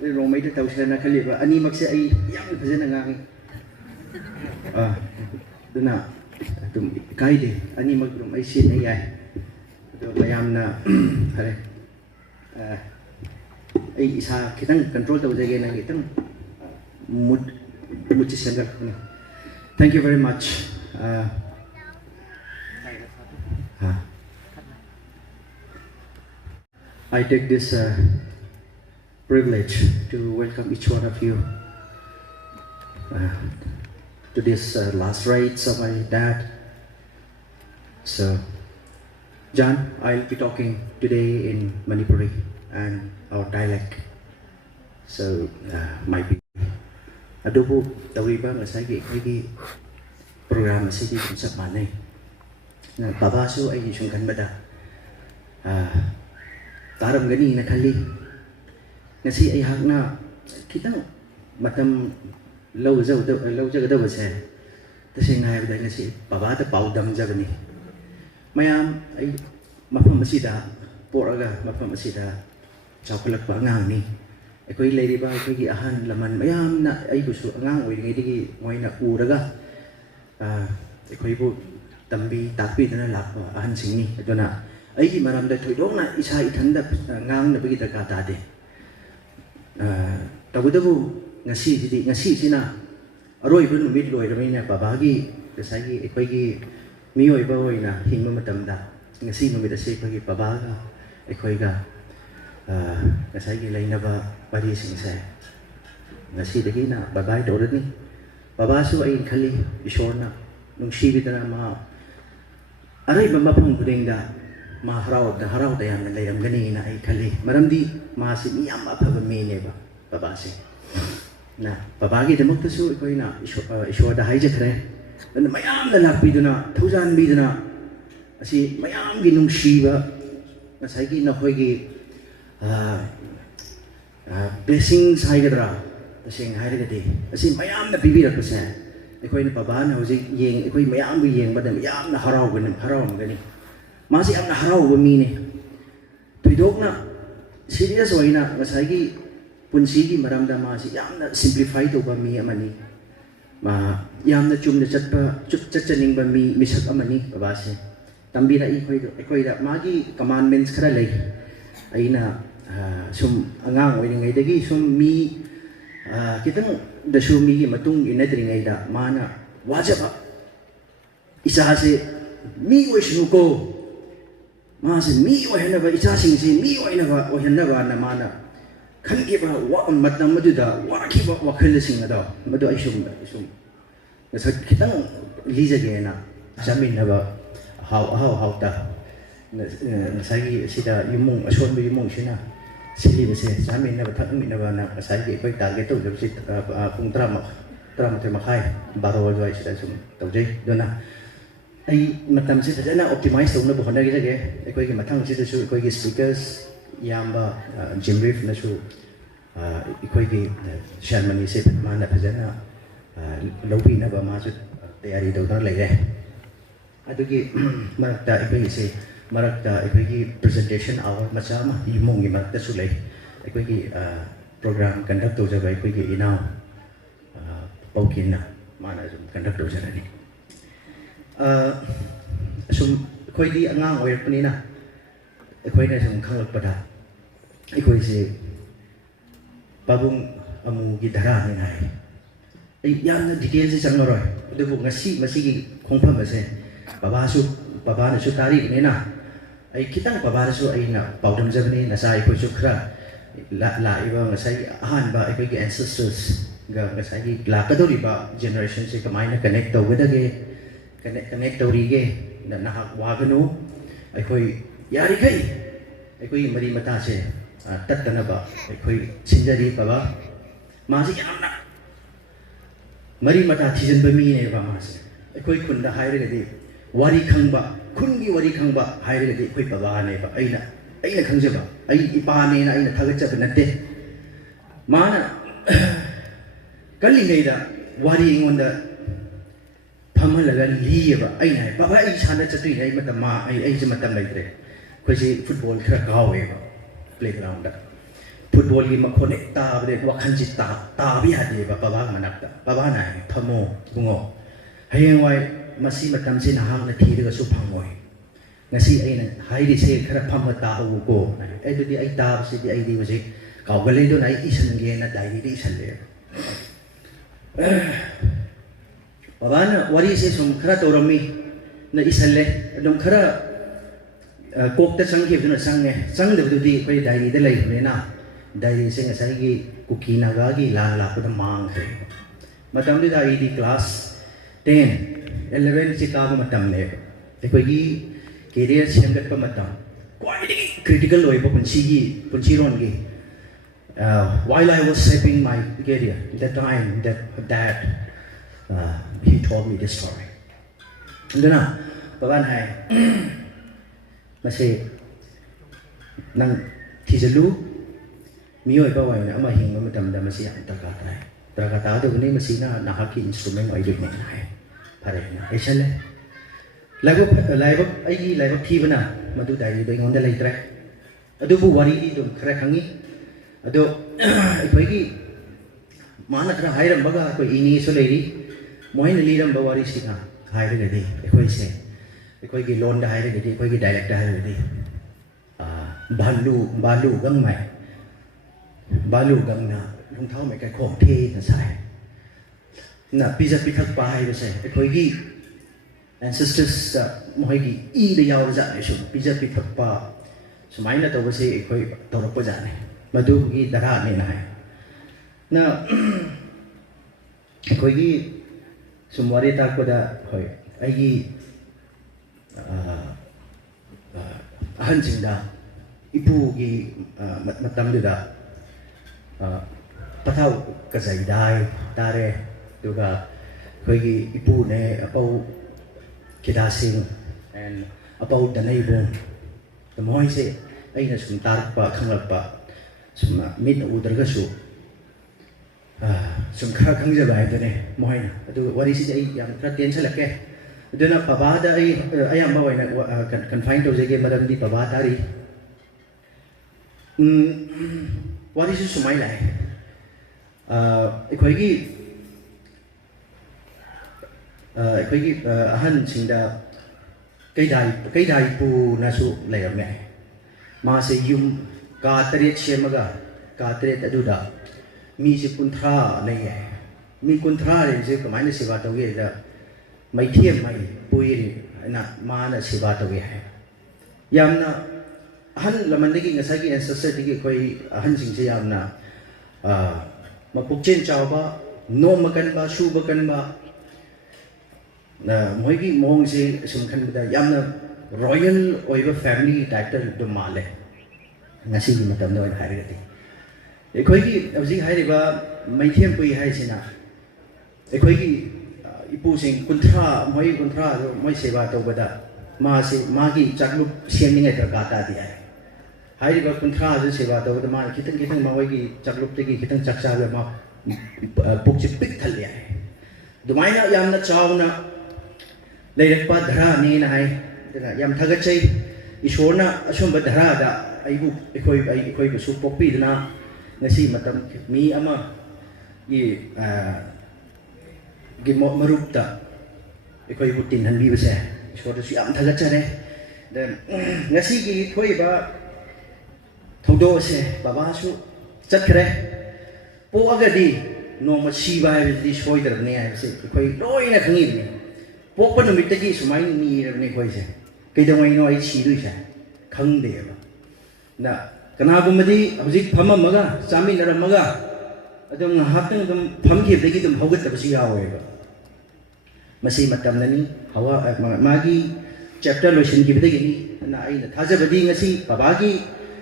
रोमैदा तौसना खलीबा अनीमक्से I yam फजन ngang duna tum kaide अनीमक rum ai sin ai ai do mayamna hare ai isa kitang control tawjage na kitang mood sengar thank you very much I take this privilege to welcome each one of you to this last rites of my dad. So, John, I'll be talking today in Manipuri and our dialect. So, might be. Adobo tawriba ngasagi kigi program asigi kung sa manay. Na babaso ay isang kanbada. Taram gani na kali. Ngasi ay hak na kitang matam lâu giờ cái đâu mà xe, tôi xin hai cái này là bà đã bảo đâm ra cái này, mấy em ấy mà phong masih đã bỏ ra mà phong masih đã chào cái lực bảo ngang này, cái lấy đi bao cái ahan là mình mấy em na ấy của số ngang ngoài cái đi ngoài na u ra cái bộ tầm bi tác bi nó là ahan sinh này, cho nên ấy mà làm được thôi đó là ít sai ít thằng đã ngang là bây giờ cả ta đi, tao biết đâu ngasi sina aroi bun mit loi rami na babagi kasagi ekhoi mioi ba hoina hingma matam da ngasi numit ase ekhoi babaga ekhoi ga kasagi laina ba pari sing se ngasi dagi na babai dorani baba su ai khali ishorna nungsi bidana ma arai ba mapung kudeng da ma harau da yam na leiram gani na ai khali maramdi ma si mi am aphaba me ne ba baba se na babagi demok tasu koi na ishwa da haija khare na mayam na lakpi duna thousand bi duna asi mayam gi nungshi ba na sai gi na khoi gi blessings haigadra tasing hairaga de asi mayam na bibi rak se ekoi na baba na hoji yeng ekoi mayam gi yeng ba da mayam na harau gani ma si am na harau ba mi ne thidok na serious hoina na sai gi punsigi maramda ma si yamna simplify to ba mi amani ma yamna chumna chaning ba mi misak amani baba se tambi na ikoi da magi commandments khara lei aina sum angang oi ngai dagi sum mi kitang da sum mi matung inadri ngai da mana wajaba isa se mi oi shu ko ma se mi oi hana ba isa sing se mi oi na ba oi hana ba na mana kan ke ba wa matam madu da wa ki ba wa khel sing da madu ai sum na sa kitang liza ge na jamin na ba how ta na sai gi sida yumung ason bi yumung sina sili ba se jamin na ba thak mi na ba na sai gi koi target to jab sit pung trama te makhai baro wa joi sida sum tau jai dona ai matam se ta na optimize to na ba khona ge koi gi mathang sida su koi gi speakers yamba jimrif na su ikoi gi shanmani se ma na phajana lobi na ba ma su tayari do na lai re adugi marakta ikoi se marakta ikoi gi presentation hour macha ma yimong gi marakta su lai ikoi gi program conduct to jabai ikoi gi inau paukin na mana sum conduct to jana ni sum ikoi gi angang oi pani na ikoi na sum khalak pada ikoi se babung amu gi dhara ni nai ai yan detail se chang roi adubu ngasi masigi khongpham ase baba na su tari ni na ai kitang baba su ai na paudam jabni na sai ko su khra la iba ngasai ahan ba ikoi gi ancestors ga ngasai gi la kadori ba generation se kamai na connect to wedage connect to ri ge na hak wa ganu ikoi yari kai ikoi mari mata se tattana ba ikoi sinjari baba ma si yamna mari mata thijan ba mi ne ba ma se ikoi khun da haire de wari khangba khun gi wari khangba haire de ikoi baba ne ba aina khangje ba ai ipa ne na aina thagat cha natte mana kali ngai da wari ingonda phamalaga li ba aina baba ai sana chatri ai matam ma ai je matam lai tre khoi si football khra gawe ba playground da football की मखोने ताबरे वखंजी ताबी हादी बाबा मनकता बाबा ना थमो बुंगो हयेंवाई मसी मतम से नहांग न थीरगसु फंगोय ngasi aina hairi se khara phamma ta hu ko ai du di ai ta se di ai di wase kaugale do nai isan ge na dai di isan le babana wari se sum khara torami na isan le dum khara kok ta sang ge du na sang ne sang de du di pai dai de lai ne na dai se ngasai gi kuki na ga gi la la ko da mang se matam di dai di class 10 11 se ka matam ne te ko gi career semgat pa matam quite critical loy pa punchi ron gi while I was shaping my career that time that he told me this story ndana paban hai mase nang thijalu miyoi pa wai na ama hing matam da masi am taka do ni masi na nahaki instrument oi du ne hai phare na esale laibak aigi laibak thibana madu dai do ngonda leitre adubu wari di dum khara khangi ado aigi mana khara hairam baga ko ini so leiri mohin liram ba wari sina haire gadi ekoi se ekoi gi lon da haire gadi ekoi gi dialect da haire gadi balu gang mai balu gang na lung thau mai kai khom the na sai na pizza pikak pa haire se ekoi gi ancestors moigi I de yaw ja ne su pizza pikak pa sumai na to se ekoi torok pa ja ne madu gi dara ne na hai na ekoi gi sumwari ta ko da hoi ai gi ahan sing da ipu gi matam da pathau ka zai dai tare duga koi gi ipu ne apau kidasing and about the neighbor the moi se aina sum tar pa khanglak pa sum mit udarga su sum khara khangja bai de ne moi na adu wari si ai yang khara ten chalak ke aduna paba da ai ayam ba wai na confine to jege madam di paba tari wari si sumai lai khoi gi ahan singda kai dai pu na su layam ne ma se yum ka tret shemaga ka tret aduda mi se kunthra nei ye mi kunthra re je kamai na sewa tawge da mai thiem mai pui na ma na sewa tawge hai yamna ahan lamandagi ngasai gi ancestor digi koi ahan sing se yamna ma pukchen chawba no makan ba shu bakan ba na moigi mong se sumkhan da yamna royal oiba family title do male ngasi gi matam do hai re ekoi gi auji hai re ba maithem pui hai sina ekoi gi ipu sing kunthra do moi seba to bada ma se ma gi chaklu siamning ai ka ta di hai re ba kunthra ju seba to bada ma kitang ma wai gi chaklu te gi kitang chaksa le ma puk chi pik thal ya dumaina yamna chawna leirakpa dhara ni na hai dena yam thagachai ishorna ashomba dhara da aibu ekoi su pokpi dena ngasi matam mi ama gi marup ta ekoi butin han bi base ishorna su yam thagachare den ngasi gi khoi ba thodo se baba su chatkre po agadi no ma si ba di soidar ne ai se ekoi loina khangi ni pokpa numit tagi sumai ni ne khoi se kaidamai no ai chi du sa khang de ba na kana gumadi hojik phama maga chami naramaga adum hapeng dum phamki degi dum hogat ta basi yawe ba masi matam nani hawa magi chapter lotion ki bidegi ni na ai na thaja badi ngasi baba gi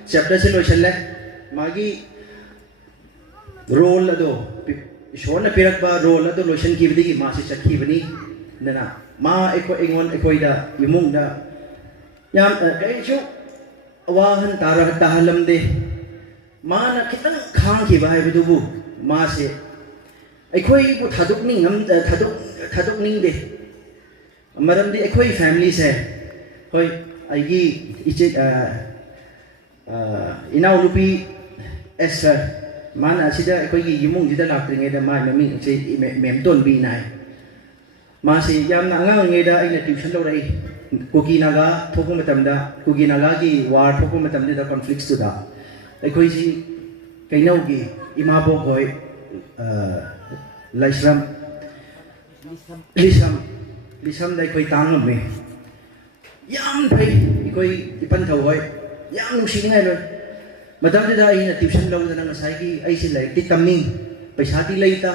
chapter se lotion le magi role ado ishona pirak ba role ado lotion ki bidegi ma se chakhi bani nana ma engon da imung da yam kai chu awahan tahalam de ma na kitang khang ki ba hai bu ma se ekoi bu thaduk ning am thaduk ning de maram de ekoi family se hoi ai gi iche inau lupi Esther mana sida akhoi yimung jida lakringe da mai mami se mem ton bi nai ma si yamna angang nge da aina tuition lo rai kuki naga thoku matam da kuki naga gi war thoku matam da conflicts tu da akhoi si kainau gi ima bo goi laisram lisam da akhoi tang me yam phai akhoi ipan thau hoi yam nung sing ngai loi madam da aina tuition lo da na sai gi ai si lai ti tamning paisa ti lai ta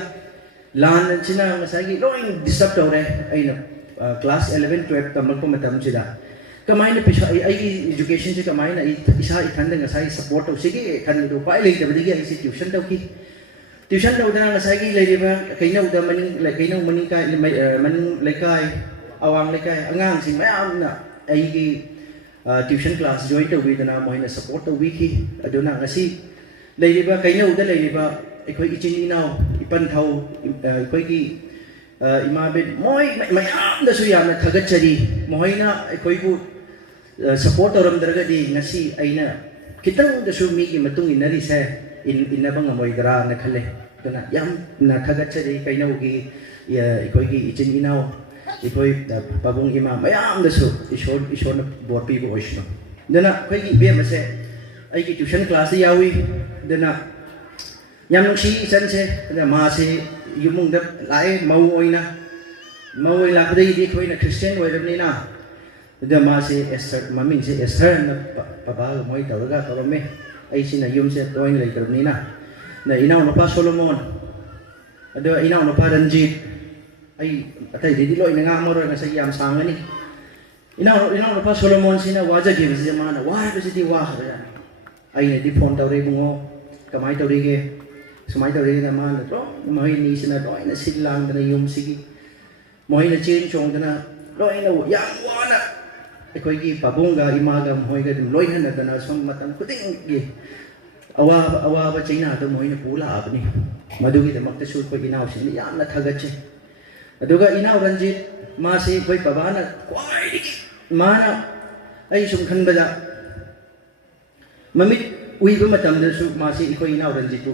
lan sina ngasai gi loin disturb to re aina class 11 12 tamal ko matam sida kamai na paisa ai gi education se kamai na isa ithan da ngasai support to sige than do pai lai da bidi gi ai si tuition to ki tuition lo da ngasai gi lai ba kainau da maning lai kainau maning kai maning lai kai awang lai kai angang sing mayam na ai gi tuition class join to wi da na moi na support to wi ki aduna ngasi lai ba kainau da lai ba akhoi ichin inau ipan thau akhoi gi ima be moi mayam da su yam na thagat chari moina akhoi bu support oram daraga di ngasi aina kitang da su mi gi matung inari se in bang moi dara na khale tuna yam na thagat chari kainau gi akhoi gi ichin inau akhoi babung ima mayam da su ishon bor pi bu oishno dana akhoi gi be ma se ai gi tuition class yawi dana yam nung si isan se da ma se yumung da lai mau oina la pdai di khoi na Christian oi ram ni na da ma se Esther mamin se Esther na papa moi ta ga to me ai sin na yum se toin lai ram ni na inau no pa Solomon ada inau no pa Ranjit ai atai di loi na nga mo ro na sa yam sang ani inau no pa Solomon sina waja gi se ma na wa ba si di wa ha ai ne di phone tau re bungo kamai tau re ge sumai tau re na ma na ro moi ni sina roi na silang da yum sigi moi na chen chong da na roi na yang wa na akhoi gi pabung ga ima ga moi ga loi na da na som matam kuting gi awa ba china da moi na pula abni madu gi da makta su ko inau sin yam na thagat che aduga inau Ranjit ma se khoi paba na kwai ma na ai sum khan ba da mamit ui ba matam da su ma se khoi inau Ranjit tu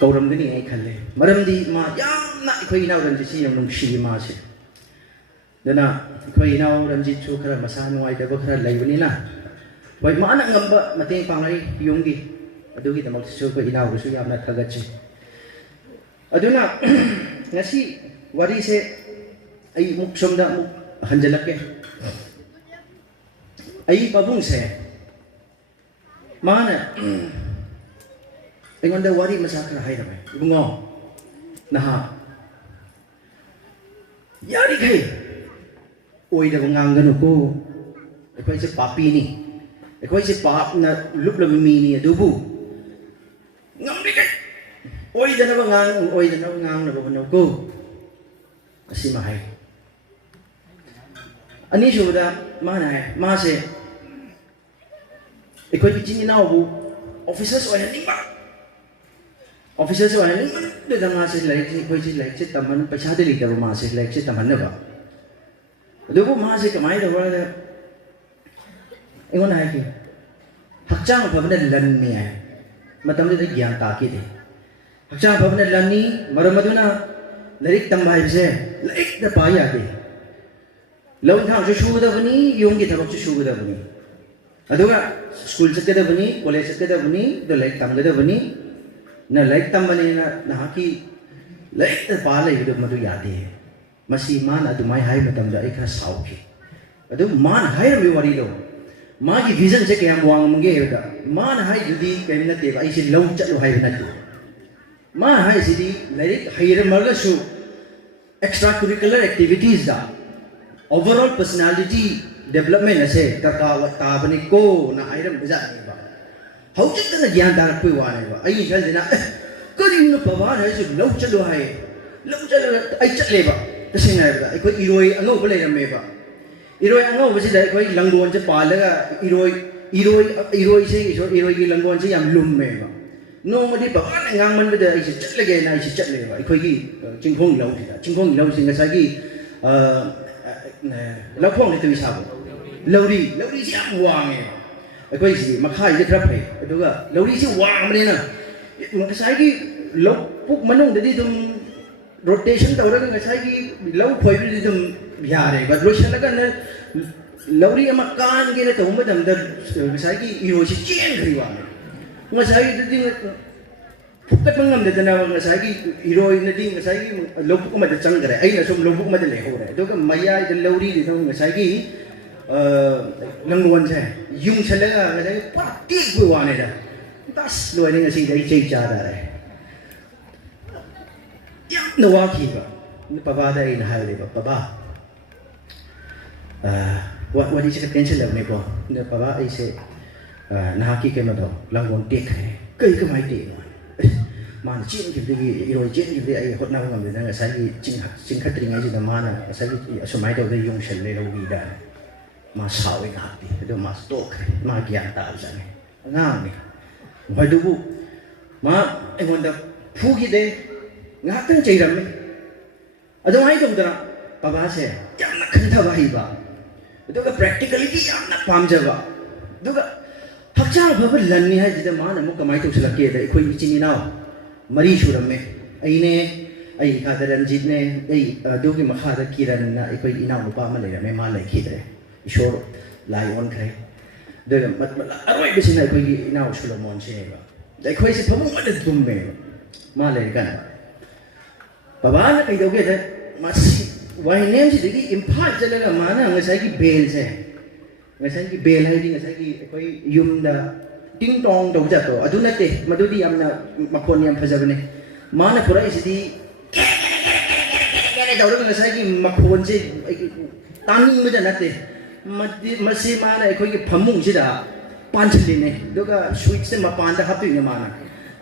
kauram gani ai khalle maram di ma yamna khoi inau Ranjit si yam nung shi ma se dana khoi inau Ranjit chu khara masa nuai da ba khara lai bani na bai ma na ngamba mateng pangai yunggi adugi tamak su ko inau su yamna thagat che aduna ngasi wari se ai muk somda muk hanjalake ai babung se mana Ingonda wari masakra hai ramai bungo naha yari kai oi da ngang ganu ko akhoi se papi ni akhoi se pap na lup lam mi ni adubu ngam ni kai oi da na ngang na ba ko asima hai ani shuda mana hai ma se akhoi ki chini na bu officers oi ni ba officers oi ni de da ma se lai se khoi se lai se taman paisa de li da ma se lai se taman na ba adubu ma se kamai da ba da ingon hai ki hakchang phabna lan ni ai matam de gyan ta ki de hakchang phabna lan ni maram maduna larik tambai se laik da pa ya de long thang su shu da bani yong ki thabak su shu da bani aduga school se da bani college se da bani do laik tam da bani na laik tam bani na ki laik da pa lai do madu ya de masi man adu mai hai matam da ai kha sau ki adu man hai mi wari lo ma ki vision se kayam wang mge da man hai judi kaim na te ba ai se long chalu hai na tu ma hai si di laik hair marga su extracurricular activities da overall personality development ase taka ta bani ko na hairam baza ni ba hauchit na gyan da koi wa ne ba ai ni khal dina kari no paba hai su long chalu ai chatle ba tasin na ba ai ko iroi angau ba lai me ba iroi angau ba si da ko langgon che pa la ga iroi se iroi gi langgon se yam lum me ba no ma di ba na ngang man ba da ai se chatle ge na ai se chatle ba ai ko gi chingkhong lau sing ga sa gi lau phong le tu sa bo lau ri si am wang e ꯑꯩꯈꯣꯏ ꯁꯤꯗꯤ ꯃꯈꯥꯁꯤꯗꯤ ꯈꯔ ꯐꯩ ꯑꯗꯨꯒ ꯂꯧꯔꯤꯁꯤ ꯋꯥꯡꯕꯅꯤꯅ ꯉꯁꯥꯏꯒꯤ ꯂꯧ ꯄꯨꯛ ꯃꯅꯨꯡꯗꯗꯤ ꯑꯗꯨꯝ rotation ꯇꯧꯔꯒ ꯉꯁꯥꯏꯒꯤ ꯂꯧ ꯈꯣꯏꯕꯗꯤ ꯑꯗꯨꯝ ꯌꯥꯔꯦꯕ ꯂꯣꯏꯁꯤꯜꯂꯀꯥꯟꯗ ꯂꯧꯔꯤ ꯑꯃ ꯀꯥꯟꯒꯦꯅ ꯇꯧꯕ ꯃꯇꯝꯗ ꯉꯁꯥꯏꯒꯤ ꯏꯔꯣꯏꯁꯤ ꯆꯦꯟꯈ꯭ꯔꯤꯕ ꯉꯁꯥꯏꯒꯤꯗꯨꯗꯤ ꯐꯨꯛꯀꯠꯄ ꯉꯝꯗꯗꯅ ꯉꯁꯥꯏꯒꯤ ꯏꯔꯣꯏꯅꯗꯤ ꯉꯁꯥꯏꯒꯤ ꯂꯧꯕꯨꯛ ꯑꯃꯗ ꯆꯪꯈ꯭ꯔꯦ ꯑꯩꯅ ꯁꯨꯝ ꯂꯧꯕꯨꯛ ꯑꯃꯗ ꯂꯩꯍꯧꯔꯦ ꯑꯗꯨꯒ ꯃꯌꯥꯏꯗ ꯂꯧꯔꯤꯗꯨꯗ ꯉꯁꯥꯏꯒꯤ ꯂꯪꯒꯣꯟꯁꯦ ꯌꯨꯡꯁꯜꯂꯒ ꯉꯁꯥꯏꯒꯤ ꯄꯨꯔꯥ ꯇꯦꯛꯄ ꯋꯥꯅꯤꯗ ꯑꯁ ꯂꯣꯏꯔꯦ ꯉꯁꯤꯗꯤ ꯑꯩ ꯆꯩ ꯆꯥꯗꯔꯦ ꯌꯥꯝꯅ ꯋꯥꯈꯤꯕ ꯕꯕꯥꯗ ꯑꯩꯅ ꯍꯥꯏꯔꯦꯕ ꯕꯕꯥ ꯋꯥꯔꯤꯁꯦ ꯇꯦꯟꯁꯤꯜꯂꯕꯅꯤꯀꯣ ꯕꯕꯥ ꯑꯩꯁꯦ ꯅꯍꯥꯛꯀꯤ ꯀꯩꯅꯣꯗꯣ ꯂꯪꯒꯣꯟ ꯇꯦꯛꯈ꯭ꯔꯦ ꯀꯃꯥꯏꯅ ꯇꯦꯛꯅꯣ ꯃꯥꯅ ꯆꯦꯟꯈꯤꯕꯗꯒꯤ ꯏꯔꯣꯏ ꯆꯦꯟꯈꯤꯕꯗꯒꯤ ꯑꯩ ꯍꯣꯠꯅꯕ ꯉꯝꯗꯅ ꯉꯁꯥꯏꯒꯤ ꯆꯤꯡꯈꯠꯇ꯭ꯔꯤꯉꯩꯁꯤꯗ ꯃꯥꯅ ꯉꯁꯥꯏꯒꯤ ꯑꯁꯨꯃꯥꯏꯅ ꯇꯧꯗꯅ ꯌꯨꯡꯁꯜꯂꯦ ꯂꯧꯕꯤꯗ ꯃꯥ ꯁꯥꯎꯋꯦ ꯉꯥꯛꯇꯤ ꯑꯗꯨ ꯃꯥ ꯇꯣꯛꯈ꯭ꯔꯦ ꯃꯥ ꯒ꯭ꯌꯥꯟ ꯇꯥꯕꯖꯥꯠꯅꯤ ꯑꯉꯥꯡꯅꯤ ꯑꯗꯨꯕꯨ ꯃꯥ ꯑꯩꯉꯣꯟꯗ ꯐꯨꯈꯤꯗꯦ ꯉꯥꯏꯍꯥꯛꯇꯪ ꯆꯩꯔꯝꯃꯤ ꯑꯗꯨꯃꯥꯏꯅ ꯇꯧꯗꯅ ꯕꯕꯥꯁꯦ ꯌꯥꯝꯅ ꯈꯟꯊꯕ ꯍꯩꯕ ꯑꯗꯨꯒ ꯄ꯭ꯔꯦꯛꯇꯤꯀꯦꯂꯤꯇꯤ ꯌꯥꯝꯅ ꯄꯥꯝꯖꯕ ꯑꯗꯨꯒ ꯍꯛꯆꯥꯡ ꯐꯕ ꯂꯟꯅꯤ ꯍꯥꯏꯁꯤꯗ ꯃꯥꯅ ꯑꯃꯨꯛ ꯀꯃꯥꯏꯅ ꯇꯧꯁꯤꯜꯂꯛꯀꯦꯗ ꯑꯩꯈꯣꯏ ꯏꯆꯤꯟ ꯏꯅꯥꯎ ꯃꯔꯤ ꯁꯨꯔꯝꯃꯦ ꯑꯩꯅꯦ ꯑꯩ ꯏꯈꯥꯗ ꯔꯟꯖꯤꯠꯅꯦ ꯑꯩ ꯑꯗꯨꯒꯤ ꯃꯈꯥꯗ ꯀꯤꯔꯟꯅ ꯑꯩꯈꯣꯏ ꯏꯅꯥꯎꯅꯨꯄꯥ ꯑꯃ ꯂꯩꯔꯝꯃꯦ ꯃꯥ ꯂꯩꯈꯤꯗ꯭ꯔꯦ ꯏꯁꯣꯔ ꯂꯥꯏ ꯑꯣꯟꯈ꯭ꯔꯦ ꯑꯗꯨꯒ ꯑꯔꯣꯏꯕꯁꯤꯅ ꯑꯩꯈꯣꯏꯒꯤ ꯏꯅꯥꯎ ꯁꯨꯂꯃꯣꯟꯁꯤꯅꯦꯕ ꯑꯩꯈꯣꯏꯁꯦ ꯐꯃꯨꯡ ꯑꯃꯗ ꯇꯨꯝꯃꯦꯕ ꯃꯥ ꯂꯩꯔꯀꯥꯟꯗ ꯕꯕꯥꯅ ꯀꯩꯗꯧꯒꯦꯗ ꯃꯁꯤ ꯋꯥꯏꯅꯦꯝꯁꯤꯗꯒꯤ ꯏꯝꯐꯥꯜ ꯆꯠꯂꯒ ꯃꯥꯅ ꯉꯁꯥꯏꯒꯤ ꯕꯦꯜꯁꯦ ꯉꯁꯥꯏꯒꯤ ꯕꯦꯜ ꯍꯥꯏꯗꯤ ꯉꯁꯥꯏꯒꯤ ꯑꯩꯈꯣই ꯌꯨꯝꯗ ꯇꯤꯡ ꯇꯣꯡ ꯇꯧꯕ ꯖꯥꯠꯇꯣ ꯑꯗꯨ ꯅꯠꯇꯦ ꯃꯗꯨꯗꯤ ꯌꯥꯝꯅ ꯃꯈꯣꯟ ꯌꯥꯝ ꯐꯖꯕꯅꯦ ꯃꯥꯅ ꯄꯨꯔꯛꯏꯁꯤꯗꯤ ꯇꯧꯔꯒ ꯉꯁꯥꯏꯒꯤ ꯃꯈꯣꯟꯁꯦ ꯇꯥꯅꯤꯡꯕꯗ ꯅꯠꯇꯦ ꯃꯁꯤ ꯃꯥꯅ ꯑꯩꯈꯣꯏꯒꯤ ꯐꯃꯨꯡꯁꯤꯗ ꯄꯥꯟꯁꯤꯜꯂꯤꯅꯦ ꯑꯗꯨꯒ ꯁ꯭ꯋꯤꯠꯁꯦ ꯃꯄꯥꯟꯗ ꯍꯥꯞꯇꯣꯏꯅꯦ ꯃꯥꯅ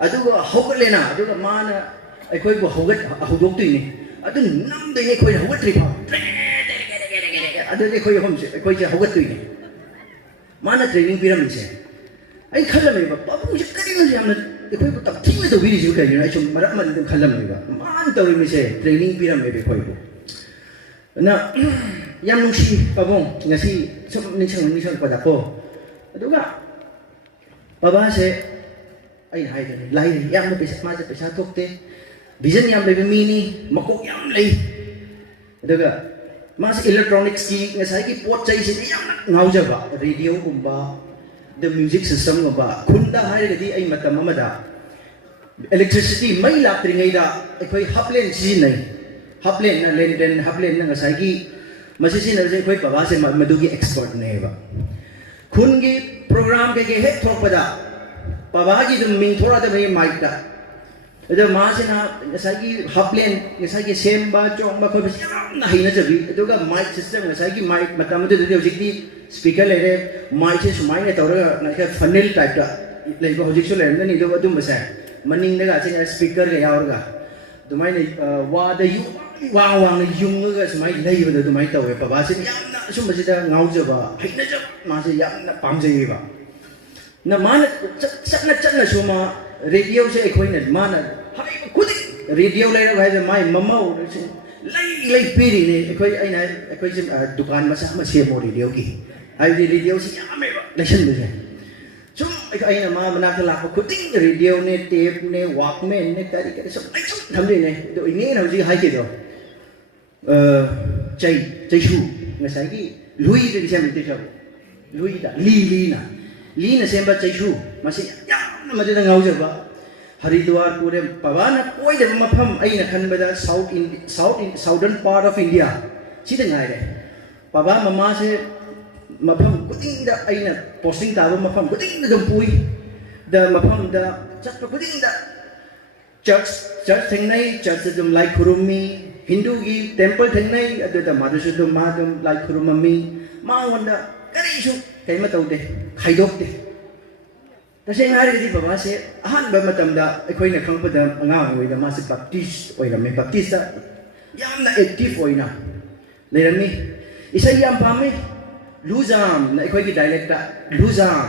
ꯑꯗꯨꯒ ꯍꯧꯒꯠꯂꯦꯅ ꯑꯗꯨꯒ ꯃꯥꯅ ꯑꯩꯈꯣꯏꯕꯨ ꯍꯧꯗꯣꯛꯇꯣꯏꯅꯦ ꯑꯗꯨ ꯅꯝꯗꯣꯏꯅꯦ ꯑꯩꯈꯣꯏꯅ ꯍꯧꯒꯠꯇ꯭ꯔꯤ ꯐꯥꯎ ꯑꯗꯨꯗꯤ ꯑꯩꯈꯣꯏ ꯑꯍꯨꯝꯁꯦ ꯑꯩꯈꯣꯏꯁꯦ ꯍꯧꯒꯠꯇꯣꯏꯅꯦ ꯃꯥꯅ ꯇ꯭ꯔꯦꯅꯤꯡ ꯄꯤꯔꯝꯃꯤꯁꯦ ꯑꯩ ꯈꯜꯂꯝꯃꯦꯕ ꯄꯥꯕꯨꯡꯁꯦ ꯀꯔꯤꯅꯣ ꯌꯥꯝꯅ ꯑꯩꯈꯣꯏꯕꯨ ꯇꯝꯊꯤꯅ ꯇꯧꯕꯤꯔꯤꯁꯤꯕꯨ ꯀꯩꯒꯤꯅꯣ ꯑꯩ ꯁꯨꯝ ꯃꯔꯛ ꯑꯃꯗꯤ ꯑꯗꯨꯝ ꯈꯜꯂꯝꯃꯦꯕ ꯃꯥꯅ ꯇꯧꯔꯤꯃꯤꯁꯦ ꯇ꯭ꯔꯦꯅꯤꯡ ꯄꯤꯔꯝꯃꯦꯕ ꯑꯩꯈꯣꯏꯕꯨ ꯑꯗꯨꯅ ꯌꯥꯝ ꯅꯨꯡꯁꯤ ꯄꯥꯕꯨꯡ ꯉꯁꯤ ꯁꯨꯝ ꯅꯤꯡꯁꯤꯡꯉꯛꯄꯗ ꯀꯣ ꯑꯗꯨꯒ ꯕꯕꯥꯁꯦ ꯑꯩꯅ ꯍꯥꯏꯗꯣꯏꯅꯦ ꯂꯥꯏꯔꯤ ꯌꯥꯝꯅ ꯃꯥꯁꯦ ꯄꯩꯁా ꯊꯣꯛꯇꯦ ꯚꯤꯖꯟ ꯌꯥꯝ ꯂꯩꯕ ꯃꯤꯅꯤ ꯃꯀꯣꯛ ꯌꯥꯝ ꯂꯩ ꯑꯗꯨꯒ ꯃꯥꯁꯦ ꯏꯂꯦꯛꯇ꯭ꯔꯣꯅꯤꯛꯁꯀꯤ ꯉꯁꯥꯏꯒꯤ ꯄꯣꯠ ꯆꯩꯁꯤꯗꯤ ꯌꯥꯝꯅ ꯉꯥꯎꯖꯕ ꯔꯦꯗꯤꯑꯣꯒꯨꯝꯕ ꯗ ꯃ꯭ꯌꯨꯖꯤꯛ ꯁꯤꯁꯇꯝꯒꯨꯝꯕ ꯈꯨꯟꯗ ꯍꯥꯏꯔꯒꯗꯤ ꯑꯩ ꯃꯇꯝ ꯑꯃꯗ electricity ꯃꯩ ꯂꯥꯛꯇ꯭ꯔꯤꯉꯩꯗ ꯑꯩꯈꯣꯏ ꯍꯥꯞꯂꯦꯟ ꯁꯤꯖꯤꯟꯅꯩ ꯍꯥꯞꯂꯦꯟꯅ ꯂꯦꯟꯗꯦꯟ ꯍꯥꯞꯂꯦꯟꯅ ꯉꯁꯥꯏꯒꯤ ꯃꯁꯤ ꯁꯤꯖꯤꯟꯅꯕꯁꯦ ꯑꯩꯈꯣꯏ ꯕꯕꯥꯁꯦ ꯃꯗꯨꯒꯤ ꯑꯦꯛꯁꯄꯔꯠꯅꯦꯕ ꯈꯨꯟꯒꯤ ꯄ꯭ꯔꯣꯒ꯭ꯔꯥꯝ ꯀꯩꯀꯩ ꯍꯦꯛ ꯊꯣꯛꯄꯗ ꯕꯕꯥꯒꯤ ꯑꯗꯨꯝ ꯃꯤꯡ ꯊꯣꯔꯛꯑꯗꯕꯅꯤ ꯃꯥꯏꯛꯇ ꯑꯗꯣ ꯃꯥꯁꯤꯅ ꯉꯁꯥꯏꯒꯤ ꯍꯥꯞꯂꯦꯟ ꯉꯁꯥꯏꯒꯤ ꯁꯦꯝꯕ ꯆꯣꯡꯕ ꯈꯣꯠꯄꯁꯤ ꯌꯥꯝꯅ ꯍꯩꯅꯖꯕꯤ ꯑꯗꯨꯒ ꯃꯥꯏꯛ ꯁꯤꯁꯇꯦꯝ ꯉꯁꯥꯏꯒꯤ ꯃꯥꯏꯛ ꯃꯇꯝ ꯑꯗꯨꯗꯗꯤ ꯍꯧꯖꯤꯛꯇꯤ ꯁ꯭ꯄꯤꯀꯔ ꯂꯩꯔꯦ ꯃꯥꯏꯛꯁꯦ ꯁꯨꯃꯥꯏꯅ ꯇꯧꯔꯒ ꯉꯁꯥꯏ ꯐꯅꯦꯜ ꯇꯥꯏꯞꯇ ꯂꯩꯕ ꯍꯧꯖꯤꯛꯁꯨ ꯂꯩꯔꯝꯒꯅꯤ ꯑꯗꯨꯒ ꯑꯗꯨꯝꯕꯁꯦ ꯃꯅꯤꯡꯗꯒ ꯑꯁꯤꯅ ꯁ꯭ꯄꯤꯀꯔꯒ ꯌꯥꯎꯔꯒ ꯑꯗꯨꯃꯥꯏꯅ ꯋꯥꯗ ꯋꯥꯡꯅ ꯌꯨꯡꯉꯒ ꯁꯨꯃꯥꯏꯅ ꯂꯩꯕꯗꯣ ꯑꯗꯨꯃꯥꯏꯅ ꯇꯧꯋꯦ ꯕꯕꯥꯁꯤꯅ ꯌꯥꯝꯅ ꯑꯁꯨꯝꯕꯁꯤꯗ ꯉꯥꯎꯖꯕ ꯍꯩꯅꯖꯕ ꯃꯥꯁꯦ ꯌꯥꯝꯅ ꯄꯥꯝꯖꯩꯌꯦꯕ ꯅ ꯃꯥꯅ ꯆꯠꯅꯁꯨ ꯃꯥ ꯔꯦꯗꯤꯑꯣꯁꯦ ꯑꯩꯈꯣꯏꯅ ꯃꯥꯅ ꯍꯥꯏꯕ ꯈꯨꯗꯤꯡ ꯔꯦꯗꯤꯑꯣ ꯂꯩꯔꯒ ꯍꯥꯏꯕ ꯃꯥꯏ ꯃꯃꯧꯁꯦ ꯂꯩ ꯄꯤꯔꯤꯅꯦ ꯑꯩꯈꯣꯏꯁꯦ ꯗꯨꯀꯥꯟ ꯃꯆꯥ ꯑꯃ ꯁꯦꯝꯃꯣ ꯔꯦꯗꯤꯑꯣꯒꯤ ꯍꯥꯏꯕꯗꯤ ꯔꯦꯗꯤꯑꯣꯁꯤ ꯌꯥꯝꯃꯦꯕ ꯂꯩꯁꯟꯕꯁꯦ ꯁꯨꯝ ꯑꯩꯅ ꯃꯥ ꯃꯅꯥꯛꯇ ꯂꯥꯛꯄ ꯈꯨꯗꯤꯡ ꯔꯦꯗꯤꯑꯣꯅꯦ ꯇꯦꯞꯅꯦ ꯋꯥꯛꯃꯦꯟꯅꯦ ꯀꯔꯤ ꯁꯨꯝ ꯊꯝꯗꯣꯏꯅꯦ ꯑꯗꯣ ꯏꯅꯦꯅ ꯍꯧꯖꯤꯛ ꯍꯥꯏꯈꯤꯗꯣ ꯆꯩꯁꯨ ꯉꯁꯥꯏꯒꯤ ꯂꯨꯏꯗꯒꯤ ꯁꯦꯝꯕ ꯆꯩꯁꯨ ꯂꯨꯏꯗ ꯂꯤꯅ ꯁꯦꯝꯕ ꯆꯩꯁꯨ ꯃꯁꯤ ꯌꯥꯝꯅ ꯃꯗꯨꯗ ꯉꯥꯎꯖꯕ ꯍꯔꯤꯗ꯭ꯋꯥꯔ ꯄꯨꯔꯦ ꯕꯕꯥꯅ ꯀꯣꯏꯗꯕ ꯃꯐꯝ ꯑꯩꯅ ꯈꯟꯕꯗ ꯁꯥꯎꯗꯔꯟ ꯄꯥꯔꯠ ꯑꯣꯐ ꯏꯟꯗꯤꯌా ꯁꯤꯗ ꯉꯥꯏꯔꯦ ꯕꯕꯥ ꯃꯃꯥꯁꯦ ꯃꯐꯝ ꯈꯨꯗꯤꯡꯗ ꯑꯩꯅ ꯄꯣꯁꯇꯤꯡ ꯇꯥꯕ ꯃꯐꯝ ꯈꯨꯗꯤꯡꯗ ꯑꯗꯨꯝ ꯄꯨꯏ ꯃꯐꯝꯗ ꯆꯠꯄ ꯈꯨꯗꯤꯡꯗ ꯆꯔꯆ ꯊꯦꯡꯅꯩ ꯆꯔꯆ ꯑꯗꯨꯝ ꯂꯥꯏ ꯈꯨꯔꯨꯝꯃꯤ ꯍꯤꯟꯗꯨꯒꯤ ꯇꯦꯝꯄꯜ ꯊꯦꯡꯅꯩ ꯑꯗꯨꯗ ꯃꯥꯗꯨꯁꯨ ꯑꯗꯨꯝ ꯃꯥ ꯑꯗꯨꯝ ꯂꯥꯏ ꯈꯨꯔꯨꯝꯃꯝꯃꯤ ꯃꯉꯣꯟꯗ ꯀꯔꯤꯁꯨ ꯀꯩꯃ ꯇꯧꯗꯦ ꯈꯥꯏꯗꯣꯛꯇꯦ तसें हारिगदी बाबासे अहानबा मतमदा अखोइना खंगपदा अंगाम ओइदा मासे बाप्टिस्ट ओइरमे बाप्टिस्ट यामना एक्टिव ओइना लेरमी इसै याम पामे लुजाम ना अखोइगी डायलेक्ट लुजाम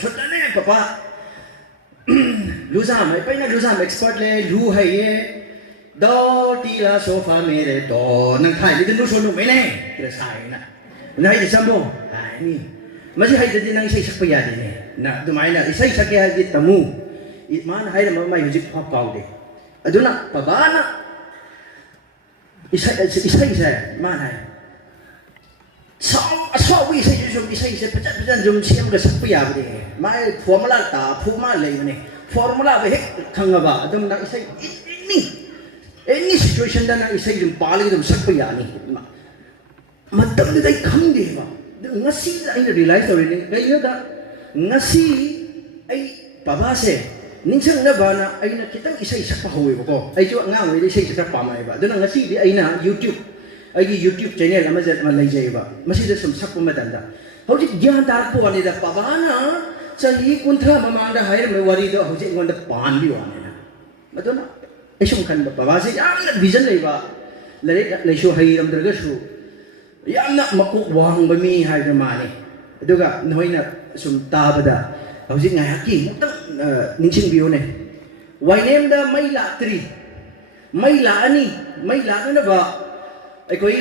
छोटाने पापा लुजाम है पैना लुजाम एक्सपर्ट ले लु है ये दो टीला सोफा मेरे दो नंग खाइ लिदन लु सोनु मेने रे साइना नाइ दिसम्बो हानि ꯃꯁꯤ ꯍꯩꯇꯗꯤ ꯅꯪ ꯏꯁꯩ ꯁꯛꯄ ꯌꯥꯗꯦꯅꯦ ꯅ ꯑꯗꯨꯃꯥꯏꯅ ꯏꯁꯩ ꯁꯛꯀꯦ ꯍꯥꯏꯔꯗꯤ ꯇꯝꯃꯨ ꯃꯥꯅ ꯍꯥꯏꯔꯝꯕ ꯃꯥꯏ ꯍꯧꯖꯤꯛ ꯐꯥꯎ ꯀꯥꯎꯗꯦ ꯑꯗꯨꯅ ꯕꯕꯥꯅ ꯏꯁꯩꯁꯦ ꯃꯥꯅ ꯍꯥꯏ ꯑꯁꯥꯎꯕ ꯏꯁꯩꯁꯨ ꯁꯨꯝ ꯏꯁꯩꯁꯦ ꯐꯖꯅ ꯁꯨꯝ ꯁꯦꯝꯃꯒ ꯁꯛꯄ ꯌꯥꯕꯅꯦ ꯃꯥꯏ ꯐꯣꯔꯃꯨꯂꯥ ꯐꯣꯔꯃꯨꯂꯥ ꯂꯩꯕꯅꯦ ꯐꯣꯔꯃꯨꯂꯥꯗꯣ ꯍꯦꯛ ꯈꯪꯉꯕ ꯑꯗꯨꯝ ꯅꯪ ꯏꯁꯩ ꯑꯦꯅꯤ ꯁꯤꯆꯨꯋꯦꯁꯟꯗ ꯅꯪ ꯏꯁꯩ ꯑꯗꯨꯝ ꯄꯥꯜꯂꯒ ꯑꯗꯨꯝ ꯁꯛꯄ ꯌꯥꯅꯤ ꯃꯇꯝꯗꯨꯗ ꯑꯩ ꯈꯪꯗꯦꯕ ꯉꯁꯤꯗ ꯑꯩꯅ ꯔꯤꯌꯦꯂꯥꯏꯁ ꯇꯧꯔꯤꯅꯤ ꯀꯩꯒꯤꯅꯣꯗ ꯉꯁꯤ ꯑꯩ ꯕꯕꯥꯁꯦ ꯅꯤꯡꯁꯤꯡꯅꯕꯅ ꯑꯩꯅ ꯈꯤꯇꯪ ꯏꯁꯩ ꯁꯛꯄ ꯍꯧꯋꯦꯕꯀꯣ ꯑꯩꯁꯨ ꯑꯉꯥꯡ ꯑꯣꯏꯔꯤꯉꯩꯗ ꯏꯁꯩꯁꯦ ꯈꯔ ꯄꯥꯝꯃꯛꯑꯦꯕ ꯑꯗꯨꯅ ꯉꯁꯤꯗꯤ ꯑꯩꯅ ꯑꯩꯒꯤ ꯌꯨꯇ꯭ꯌꯨꯕ ꯆꯦꯅꯦꯜ ꯑꯃ ꯂꯩꯖꯩꯕ ꯃꯁꯤꯗ ꯁꯨꯝ ꯁꯛꯄ ꯃꯇꯝꯗ ꯍꯧꯖꯤꯛ ꯒ꯭ꯌꯥꯟ ꯇꯥꯔꯛꯄ ꯋꯥꯅꯤꯗ ꯕꯕꯥꯅ ꯆꯍꯤ 30 ꯃꯃꯥꯡꯗ ꯍꯥꯏꯔꯝꯕ ꯋꯥꯔꯤꯗꯣ ꯍꯧꯖꯤꯛ ꯑꯩꯉꯣꯟꯗ ꯄꯥꯟꯕꯤ ꯋꯥꯅꯤꯅ ꯑꯗꯨꯅ ꯑꯩ ꯁꯨꯝ ꯈꯟꯕ ꯕꯕꯥꯁꯦ ꯌꯥꯝꯅ ꯚꯤꯖꯟ ꯂꯩꯕ ꯂꯥꯏꯔꯤꯛ ꯂꯥꯏꯁꯨ ꯍꯩꯔꯝꯗ꯭ꯔꯒꯁꯨ ꯌꯥꯝꯅ ꯃꯀꯣꯛ ꯋꯥꯡꯕ ꯃꯤ ꯍꯥꯏꯕ ꯃꯥꯅꯤ ꯑꯗꯨꯒ ꯅꯣꯏꯅ ꯁꯨꯝ ꯇꯥꯕꯗ ꯍꯧꯖꯤꯛ ꯉꯥꯏꯍꯥꯛꯀꯤ ꯑꯃꯨꯛꯇꯪ ꯅꯤꯡꯁꯤꯡꯕꯤꯌꯨꯅꯦ ꯋꯥꯏꯅꯦꯝꯗ ꯃꯩ ꯂꯥꯛꯇ꯭ꯔꯤ ꯃꯩ ꯂꯥꯛꯑꯅꯤ ꯃꯩ ꯂꯥꯛꯅꯅꯕ ꯑꯩꯈꯣꯏ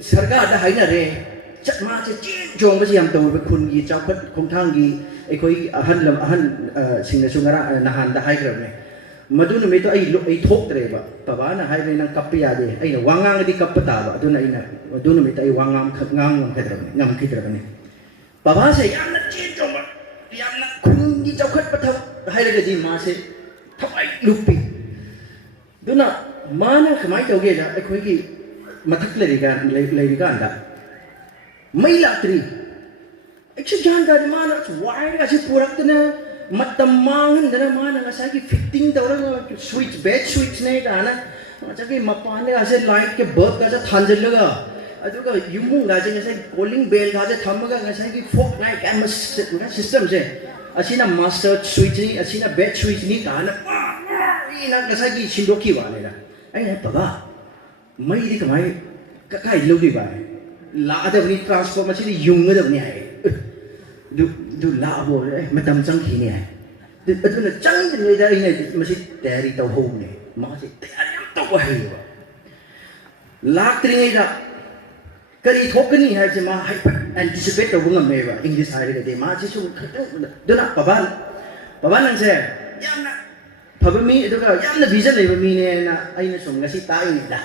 ꯁꯔꯀꯥꯔꯗ ꯍꯥꯏꯅꯔꯦ ꯃꯥꯁꯦ ꯆꯦꯟ ꯆꯣꯡꯕꯁꯤ ꯌꯥꯝ ꯇꯧꯋꯦꯕ ꯈꯨꯟꯒꯤ ꯆꯥꯎꯈꯠ ꯈꯣꯡꯊꯥꯡꯒꯤ ꯑꯩꯈꯣꯏ ꯑꯍꯟꯁꯤꯡꯅꯁꯨ ꯅꯍꯥꯟꯗ ꯍꯥꯏꯈ꯭ꯔꯕꯅꯦ ꯃꯗꯨ ꯅꯨꯃꯤꯠꯇꯣ ꯑꯩ ꯊꯣꯛꯇ꯭ꯔꯦꯕ ꯕꯕꯥꯅ ꯍꯥꯏꯕꯅꯤ ꯅꯪ ꯀꯞꯄ ꯌꯥꯗꯦ ꯑꯩꯅ ꯋꯥ ꯉꯥꯡꯉꯗꯤ ꯀꯞꯄ ꯇꯥꯕ ꯑꯗꯨꯅ ꯑꯩꯅ ꯃꯗꯨ ꯅꯨꯃꯤꯠꯇ ꯑꯩ ꯋꯥ ꯉꯝꯈꯤꯗ꯭ꯔꯕꯅꯤ ꯕꯕꯥꯁꯦ ꯌꯥꯝꯅ ꯆꯦꯟ ꯆꯣꯡꯕ ꯌꯥꯝꯅ ꯈꯨꯟꯒꯤ ꯆꯥꯎꯈꯠꯄ ꯊꯕꯛ ꯍꯥꯏꯔꯒꯗꯤ ꯃꯥꯁꯦ ꯊꯋꯥꯏ ꯂꯨꯞꯄꯤ ꯑꯗꯨꯅ ꯃꯥꯅ ꯀꯃꯥꯏꯅ ꯇꯧꯒꯦꯗ ꯑꯩꯈꯣꯏꯒꯤ ꯃꯊꯛ ꯂꯩꯔꯤꯀꯥꯟꯗ ꯃꯩ ꯂꯥꯛꯇ꯭ꯔꯤ ꯑꯩꯁꯨ ꯒ꯭ꯌꯥꯟ ꯇꯥꯗꯦ ꯃꯥꯅ ꯋꯥꯏꯔꯒꯁꯤ ꯄꯨꯔꯛꯇꯅ ꯃꯇꯝ ꯃꯥꯡꯍꯟꯗꯅ ꯃꯥꯅ ꯉꯁꯥꯏꯒꯤ ꯐꯤꯠꯇꯤꯡ ꯇꯧꯔꯒ ꯁ꯭ꯋꯤꯆ ꯕꯦꯠ ꯁ꯭ꯋꯤꯆꯅꯦ ꯀꯥꯏꯅ ꯉꯁꯥꯏꯒꯤ ꯃꯄꯥꯟꯗꯒꯁꯦ ꯂꯥꯏꯠꯀꯤ ꯕꯜꯕꯀꯁꯦ ꯊꯥꯟꯖꯤꯜꯂꯒ ꯑꯗꯨꯒ ꯌꯨꯝꯕꯨꯡꯒꯁꯦ ꯉꯁꯥꯏ ꯀꯣꯂꯤꯡ ꯕꯦꯜꯒꯁꯦ ꯊꯝꯃꯒ ꯉꯁꯥꯏꯒꯤ ꯐꯣꯛ ꯂꯥꯏꯠ ꯀꯥꯏꯅ ꯁꯤꯁꯇꯦꯝꯁꯦ ꯑꯁꯤꯅ ꯃꯥꯁꯇꯔ ꯁ꯭ꯋꯤꯆꯅꯤ ꯑꯁꯤꯅ ꯕꯦꯠ ꯁ꯭ꯋꯤꯆꯅꯤ ꯀꯥꯏꯅ ꯉꯁꯥꯏꯒꯤ ꯁꯤꯟꯗꯣꯛꯈꯤꯕ ꯋꯥꯅꯤꯗ ꯑꯩꯅ ꯕꯕꯥ ꯃꯩꯗꯤ ꯀꯥꯏ ꯂꯧꯗꯣꯏꯕ ꯂꯥꯛꯑꯗꯕꯅꯤ ꯇ꯭ꯔꯥꯟꯁꯐꯣꯔꯃꯔ ꯑꯁꯤꯗꯤ ꯌꯨꯡꯒꯗꯕꯅꯤ ꯍꯥꯏ ꯑꯗꯨ ꯂꯥꯛꯑꯕꯣ ꯃꯇꯝ ꯆꯪꯈꯤꯅꯤ ꯍꯥꯏ ꯑꯗꯨꯅ ꯆꯪꯗ꯭ꯔꯤꯉꯩꯗ ꯑꯩꯅ ꯃꯁꯤ ꯇꯌꯥꯔꯤ ꯇꯧꯍꯧꯕꯅꯦ ꯃꯥꯁꯦ ꯇꯌꯥꯔꯤ ꯌꯥꯝ ꯇꯧꯕ ꯍꯩꯌꯦꯕ ꯂꯥꯛꯇ꯭ꯔꯤꯉꯩꯗ ꯀꯔꯤ ꯊꯣꯛꯀꯅꯤ ꯍꯥꯏꯕꯁꯦ ꯃꯥ ꯍꯥꯏꯐꯦꯠ ꯑꯦꯟꯇꯤꯁꯤꯄꯦꯠ ꯇꯧꯕ ꯉꯝꯃꯦꯕ ꯏꯪꯂꯤꯁ ꯍꯥꯏꯔꯒꯗꯤ ꯃꯥꯁꯤꯁꯨ ꯈꯤꯇꯪ ꯑꯗꯨꯅ ꯕꯕꯥ ꯅꯪꯁꯦ ꯌꯥꯝꯅ ꯐꯕ ꯃꯤ ꯑꯗꯨꯒ ꯌꯥꯝꯅ ꯚꯤꯖꯟ ꯂꯩꯕ ꯃꯤꯅꯦꯅ ꯑꯩꯅ ꯁꯨꯝ ꯉꯁꯤ ꯇꯥꯛꯏꯅꯤꯗ